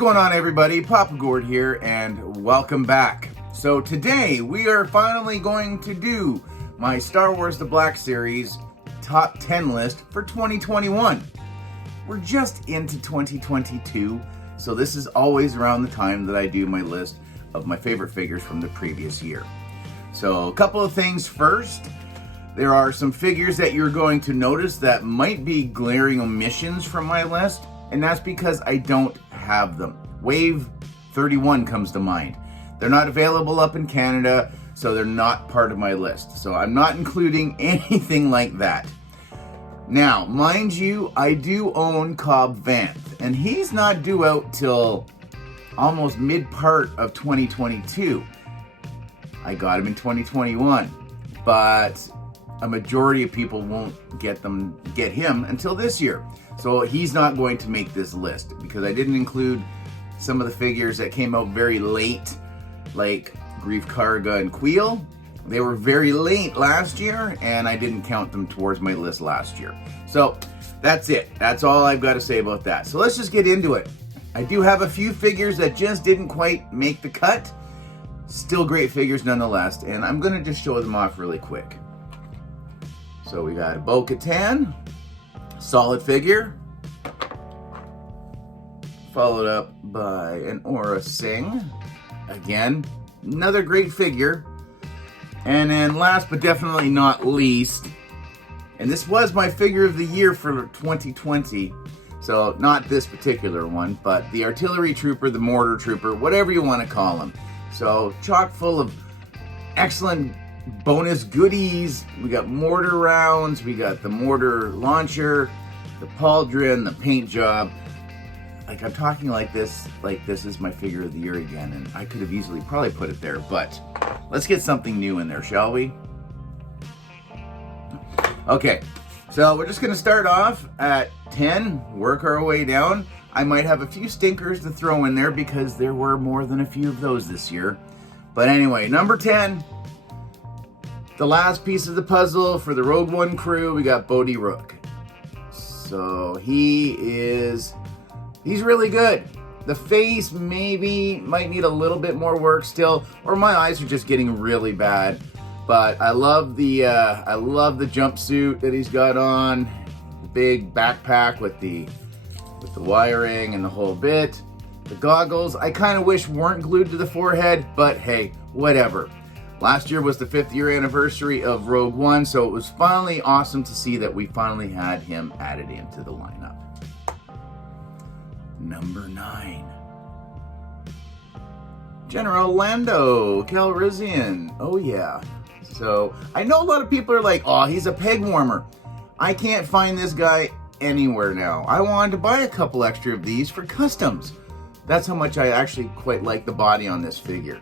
going on, everybody? Papa Gord here, and welcome back. So today we are finally going to do my Star Wars The Black Series top 10 list for 2021. We're just into 2022, so this is always around the time that I do my list of my favorite figures from the previous year. So a couple of things first. There are some figures that you're going to notice that might be glaring omissions from my list, and that's because I don't have them. Wave 31 comes to mind. They're not available up in Canada, so they're not part of my list. So I'm not including anything like that. Now, mind you, I do own Cobb Vanth, and he's not due out till almost mid-part of 2022. I got him in 2021, but a majority of people won't get him until this year. So he's not going to make this list because I didn't include some of the figures that came out very late, like Grief Karga and Queel. They were very late last year, and I didn't count them towards my list last year. So that's it. That's all I've got to say about that. So let's just get into it. I do have a few figures that just didn't quite make the cut. Still great figures nonetheless, and I'm going to just show them off really quick. So we got a Bo-Katan, solid figure, followed up by an Aura Singh. Again, another great figure. And then last but definitely not least, and this was my figure of the year for 2020, so not this particular one, but the Artillery Trooper, the Mortar Trooper, whatever you want to call him. So chock full of excellent bonus goodies. We got mortar rounds, we got the mortar launcher, the pauldron, the paint job. Like, I'm talking like this is my figure of the year again, and I could have easily probably put it there, but let's get something new in there, shall we? Okay, so we're just gonna start off at 10, work our way down. I might have a few stinkers to throw in there because there were more than a few of those this year. But anyway, number 10, the last piece of the puzzle for the Rogue One crew, we got Bodhi Rook. So he's really good. The face might need a little bit more work still, or my eyes are just getting really bad. But I love the jumpsuit that he's got on, the big backpack with the wiring and the whole bit. The goggles, I kind of wish weren't glued to the forehead, but hey, whatever. Last year was the 5th year anniversary of Rogue One, so it was finally awesome to see that we finally had him added into the lineup. Number 9. General Lando Calrissian. Oh yeah. So, I know a lot of people are like, oh, he's a peg warmer. I can't find this guy anywhere now. I wanted to buy a couple extra of these for customs. That's how much I actually quite like the body on this figure.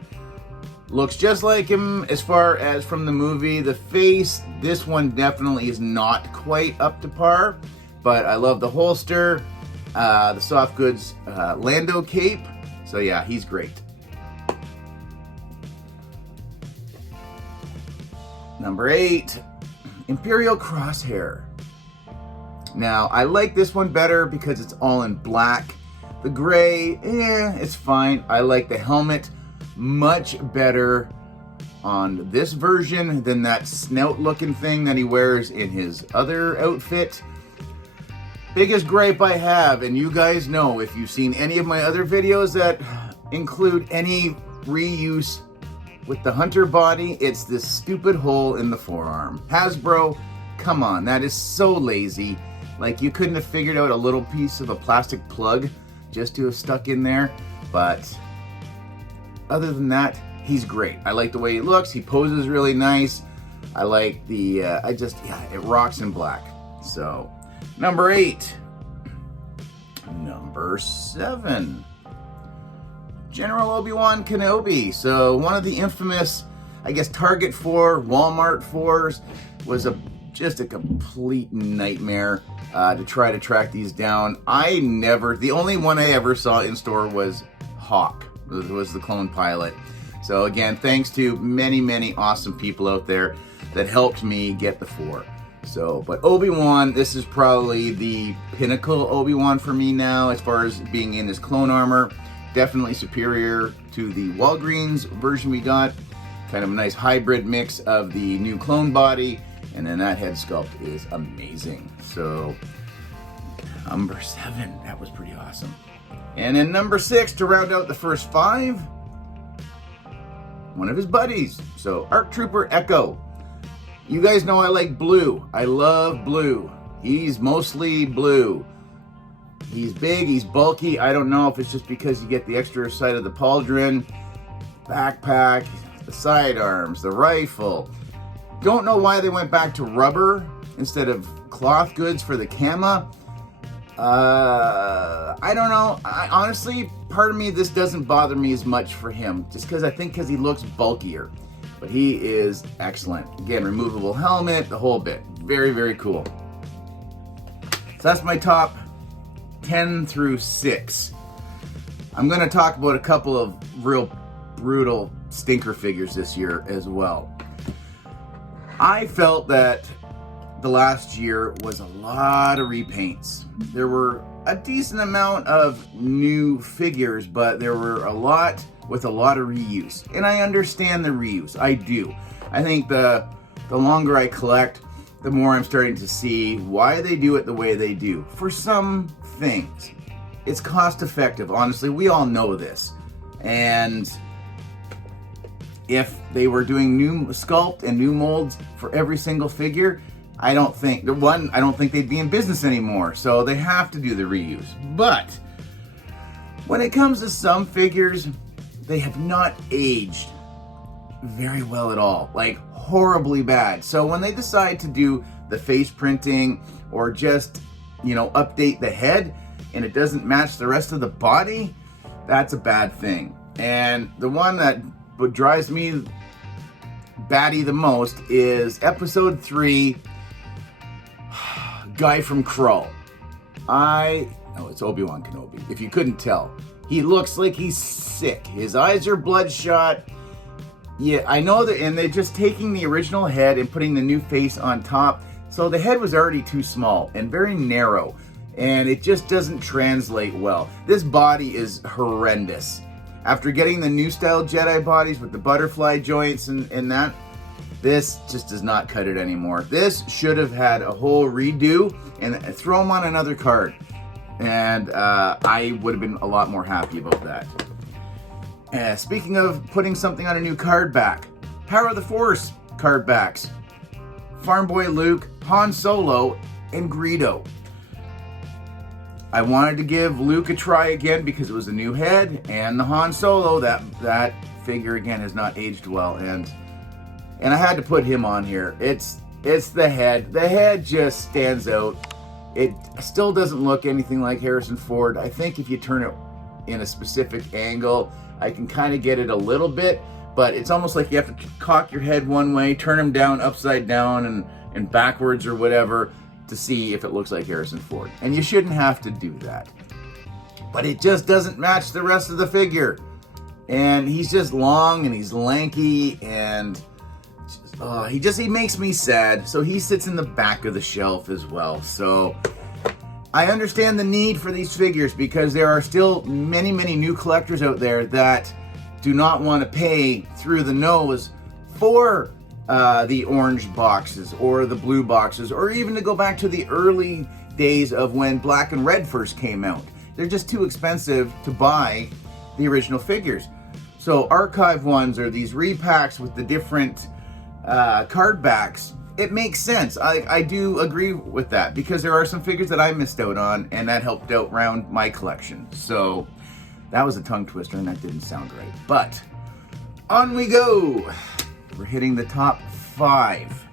Looks just like him as far as from the movie. The face, this one definitely is not quite up to par, but I love the holster, the soft goods Lando cape. So yeah, he's great. Number 8, Imperial Crosshair. Now, I like this one better because it's all in black. The gray, it's fine. I like the helmet much better on this version than that snout looking thing that he wears in his other outfit. Biggest gripe I have, and you guys know if you've seen any of my other videos that include any reuse with the Hunter body, it's this stupid hole in the forearm. Hasbro, come on, that is so lazy. Like, you couldn't have figured out a little piece of a plastic plug just to have stuck in there, but other than that, he's great. I like the way he looks. He poses really nice. I like the, it rocks in black. So, number 8. Number 7. General Obi-Wan Kenobi. So, one of the infamous, I guess, Target 4, Walmart 4s was just a complete nightmare to try to track these down. The only one I ever saw in store was Hawk. It was the clone pilot. So again, thanks to many, many awesome people out there that helped me get the 4. So, but Obi-Wan, this is probably the pinnacle Obi-Wan for me now as far as being in his clone armor. definitely superior to the Walgreens version we got. Kind of a nice hybrid mix of the new clone body, and then that head sculpt is amazing. So number 7, that was pretty awesome. And then number 6, to round out the first 5, one of his buddies. So ARC Trooper Echo. You guys know I like blue. I love blue. He's mostly blue. He's big, he's bulky. I don't know if it's just because you get the extra side of the pauldron, backpack, the sidearms, the rifle. Don't know why they went back to rubber instead of cloth goods for the cama. I don't know. Honestly, part of me, this doesn't bother me as much for him, just because he looks bulkier. But he is excellent. Again, removable helmet, the whole bit. Very, very cool. So that's my top 10 through 6. I'm going to talk about a couple of real brutal stinker figures this year as well. I felt that the last year was a lot of repaints. There were a decent amount of new figures, but there were a lot with a lot of reuse. And I understand the reuse, I do. I think the longer I collect, the more I'm starting to see why they do it the way they do. For some things, it's cost effective. Honestly, we all know this. And if they were doing new sculpt and new molds for every single figure, I don't think they'd be in business anymore. So they have to do the reuse. But when it comes to some figures, they have not aged very well at all, like horribly bad. So when they decide to do the face printing or just, update the head and it doesn't match the rest of the body, that's a bad thing. And the one that drives me batty the most is episode 3, guy from Krull. It's Obi-Wan Kenobi, if you couldn't tell. He looks like he's sick. His eyes are bloodshot. Yeah, I know that, and they're just taking the original head and putting the new face on top. So the head was already too small and very narrow, and it just doesn't translate well. This body is horrendous. After getting the new style Jedi bodies with the butterfly joints and that, this just does not cut it anymore. This should have had a whole redo and throw them on another card. And I would have been a lot more happy about that. Speaking of putting something on a new card back, Power of the Force card backs. Farm Boy Luke, Han Solo, and Greedo. I wanted to give Luke a try again because it was a new head, and the Han Solo, that figure again has not aged well, and I had to put him on here. It's the head. The head just stands out. It still doesn't look anything like Harrison Ford. I think if you turn it in a specific angle, I can kind of get it a little bit, but it's almost like you have to cock your head one way, turn him down, upside down, and backwards or whatever to see if it looks like Harrison Ford. And you shouldn't have to do that. But it just doesn't match the rest of the figure. And he's just long and he's lanky and he makes me sad. So he sits in the back of the shelf as well. So I understand the need for these figures because there are still many, many new collectors out there that do not want to pay through the nose for the orange boxes or the blue boxes, or even to go back to the early days of when black and red first came out. They're just too expensive to buy the original figures. So archive ones or these repacks with the different card backs, it makes sense. I do agree with that because there are some figures that I missed out on and that helped out round my collection. So that was a tongue twister and that didn't sound right. But on we go. We're hitting the top 5.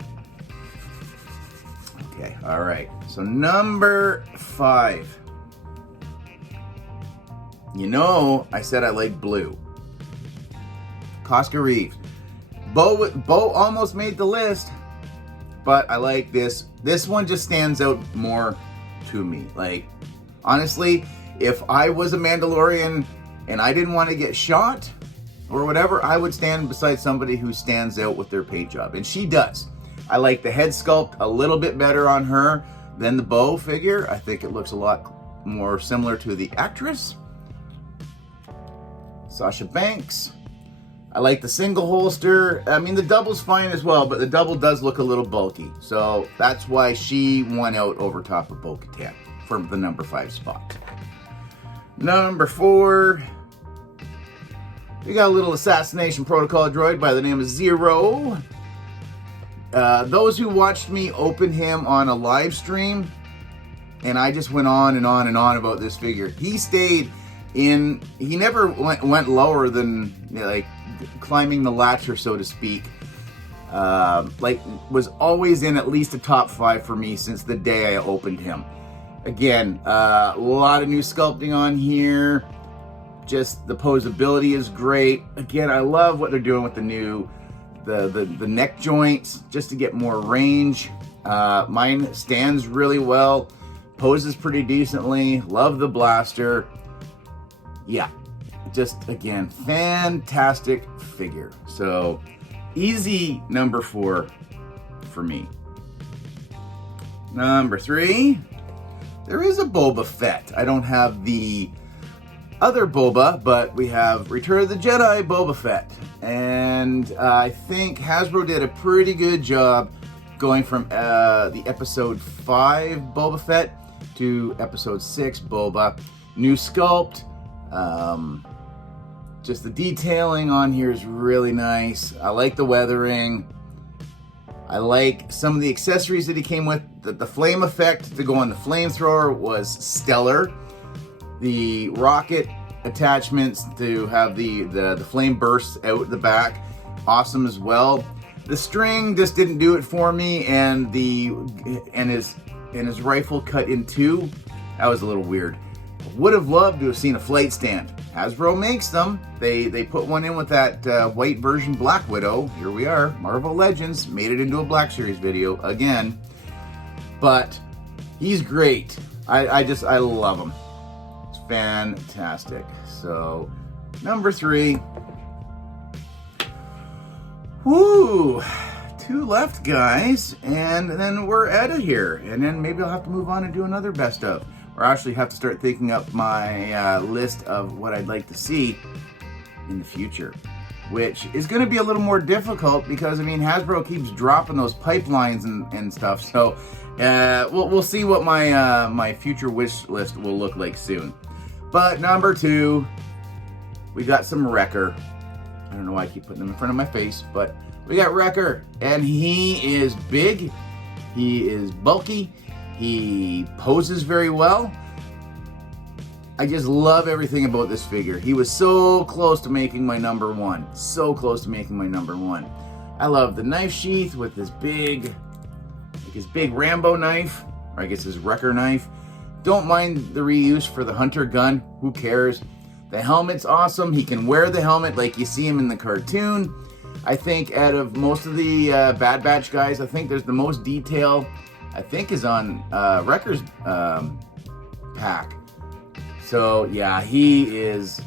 Okay, all right. So number 5. I said I like blue. Cosca Reeves. Bo almost made the list, but I like this. This one just stands out more to me. Like, honestly, if I was a Mandalorian and I didn't want to get shot or whatever, I would stand beside somebody who stands out with their paint job, and she does. I like the head sculpt a little bit better on her than the Bo figure. I think it looks a lot more similar to the actress. Sasha Banks. I like the single holster. I mean, the double's fine as well, but the double does look a little bulky. So that's why she won out over top of Bo-Katan for the number 5 spot. Number 4, we got a little assassination protocol droid by the name of Zero. Those who watched me open him on a live stream, and I just went on and on and on about this figure. He stayed in, he never went lower than, you know, like climbing the ladder, so to speak. Like, was always in at least a top 5 for me since the day I opened him. Again, a lot of new sculpting on here. Just the posability is great. Again, I love what they're doing with the new, the neck joints, just to get more range. Mine stands really well, poses pretty decently. Love the blaster. Yeah, just again, fantastic figure. So easy number 4 for me. Number 3, there is a Boba Fett. I don't have the other Boba, but we have Return of the Jedi Boba Fett. And I think Hasbro did a pretty good job going from the episode 5 Boba Fett to episode 6 Boba. New sculpt. Just the detailing on here is really nice. I like the weathering. I like some of the accessories that he came with. The flame effect to go on the flamethrower was stellar. The rocket attachments to have the flame bursts out the back, awesome as well. The string just didn't do it for me, and his rifle cut in 2. That was a little weird. Would have loved to have seen a flight stand. Hasbro makes them. They put one in with that white version Black Widow. Here we are, Marvel Legends made it into a Black Series video again. But he's great. I love him. It's fantastic. So number 3. Woo! 2 left, guys, and then we're out of here. And then maybe I'll have to move on and do another best of. Or actually have to start thinking up my list of what I'd like to see in the future, which is going to be a little more difficult because, I mean, Hasbro keeps dropping those pipelines and stuff. So we'll see what my future wish list will look like soon. But number 2, we got some Wrecker. I don't know why I keep putting them in front of my face, but we got Wrecker, and he is big, he is bulky, he poses very well. I just love everything about this figure. He was so close to making my number 1. So close to making my number 1. I love the knife sheath with his big Rambo knife, or I guess his Wrecker knife. Don't mind the reuse for the hunter gun. Who cares? The helmet's awesome. He can wear the helmet like you see him in the cartoon. I think out of most of the Bad Batch guys, I think there's the most detail, I think, is on Wrecker's pack. So yeah, he's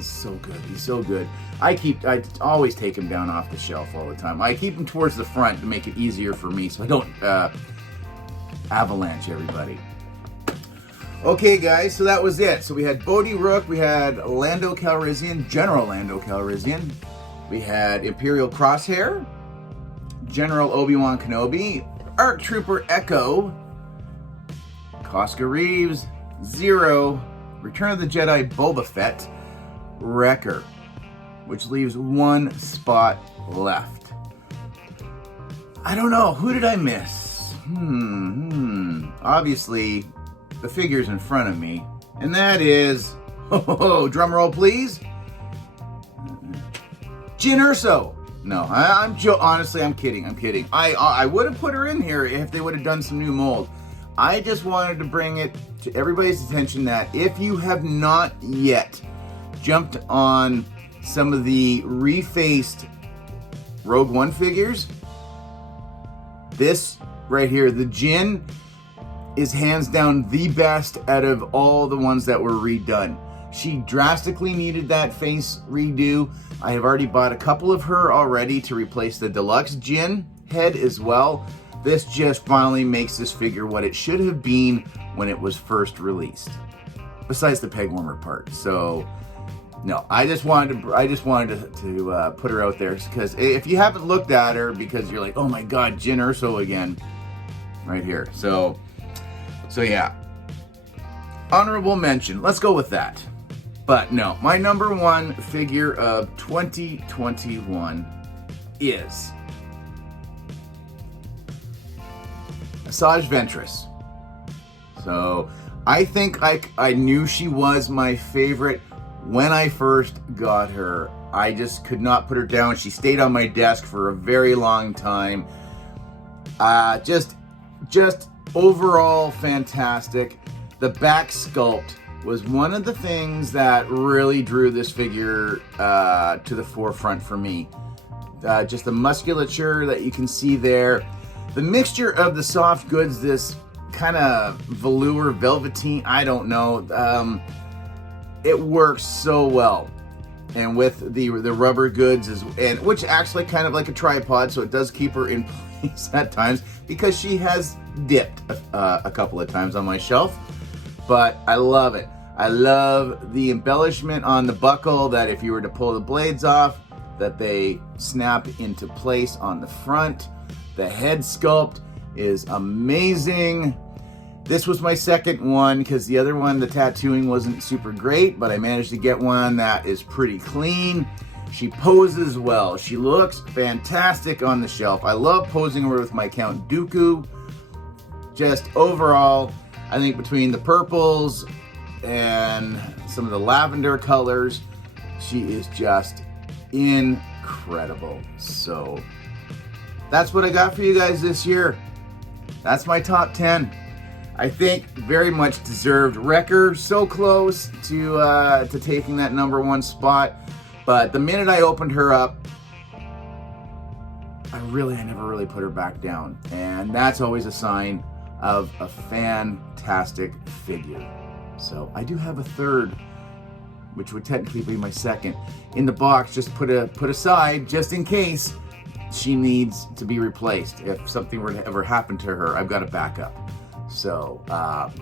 so good. He's so good. I always take him down off the shelf all the time. I keep him towards the front to make it easier for me, so I don't avalanche everybody. Okay, guys, so that was it. So we had Bodhi Rook, we had Lando Calrissian, General Lando Calrissian, we had Imperial Crosshair, General Obi-Wan Kenobi, ARC Trooper Echo, Koska Reeves, Zero, Return of the Jedi Boba Fett, Wrecker, which leaves 1 spot left. I don't know, who did I miss? Obviously, the figure's in front of me, and that is, drum roll please, Jyn Erso. No, honestly, I'm kidding. I would have put her in here if they would have done some new mold. I just wanted to bring it to everybody's attention that if you have not yet jumped on some of the refaced Rogue One figures, this right here, the Jyn, is hands down the best out of all the ones that were redone. She drastically needed that face redo. I have already bought a couple of her already to replace the deluxe Jyn head as well. This just finally makes this figure what it should have been when it was first released, besides the peg warmer part. So no, I just wanted to put her out there, because if you haven't looked at her, because you're like, oh my God, Jyn Urso again, right here. So yeah, honorable mention. Let's go with that. But no, my number one figure of 2021 is Asajj Ventress. So I think I knew she was my favorite when I first got her. I just could not put her down. She stayed on my desk for a very long time. Just overall fantastic. The back sculpt was one of the things that really drew this figure to the forefront for me. Just the musculature that you can see there. The mixture of the soft goods, this kind of velour, velveteen, I don't know. It works so well. And with the rubber goods, which actually kind of like a tripod, so it does keep her in place at times, because she has dipped a couple of times on my shelf. But I love it. I love the embellishment on the buckle, that if you were to pull the blades off, that they snap into place on the front. The head sculpt is amazing. This was my second one, because the other one, the tattooing wasn't super great, but I managed to get one that is pretty clean. She poses well. She looks fantastic on the shelf. I love posing her with my Count Dooku. Just overall, I think between the purples and some of the lavender colors, she is just incredible. So that's what I got for you guys this year. That's my top 10. I think very much deserved. Wrecker, so close to taking that number one spot. But the minute I opened her up, I never really put her back down. And that's always a sign of a fantastic figure. So I do have a third, which would technically be my second, in the box, just put aside, just in case she needs to be replaced. If something were to ever happen to her, I've got a backup. So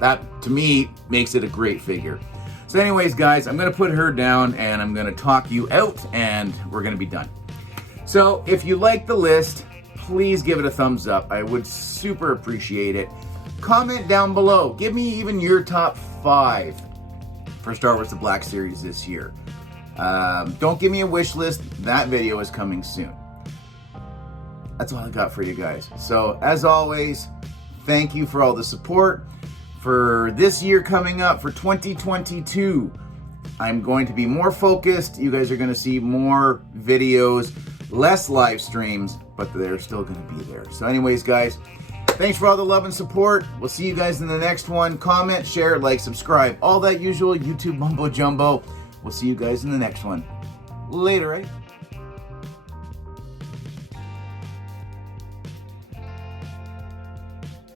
that, to me, makes it a great figure. So anyways, guys, I'm going to put her down, and I'm going to talk you out, and we're going to be done. So if you like the list, please give it a thumbs up. I would super appreciate it. Comment down below. Give me even your top 5 for Star Wars The Black Series this year. Don't give me a wish list. That video is coming soon. That's all I got for you guys. So as always, thank you for all the support. For this year coming up, for 2022, I'm going to be more focused. You guys are going to see more videos, less live streams, but they're still going to be there. So anyways, guys, thanks for all the love and support. We'll see you guys in the next one. Comment, share, like, subscribe. All that usual YouTube mumbo jumbo. We'll see you guys in the next one. Later, eh?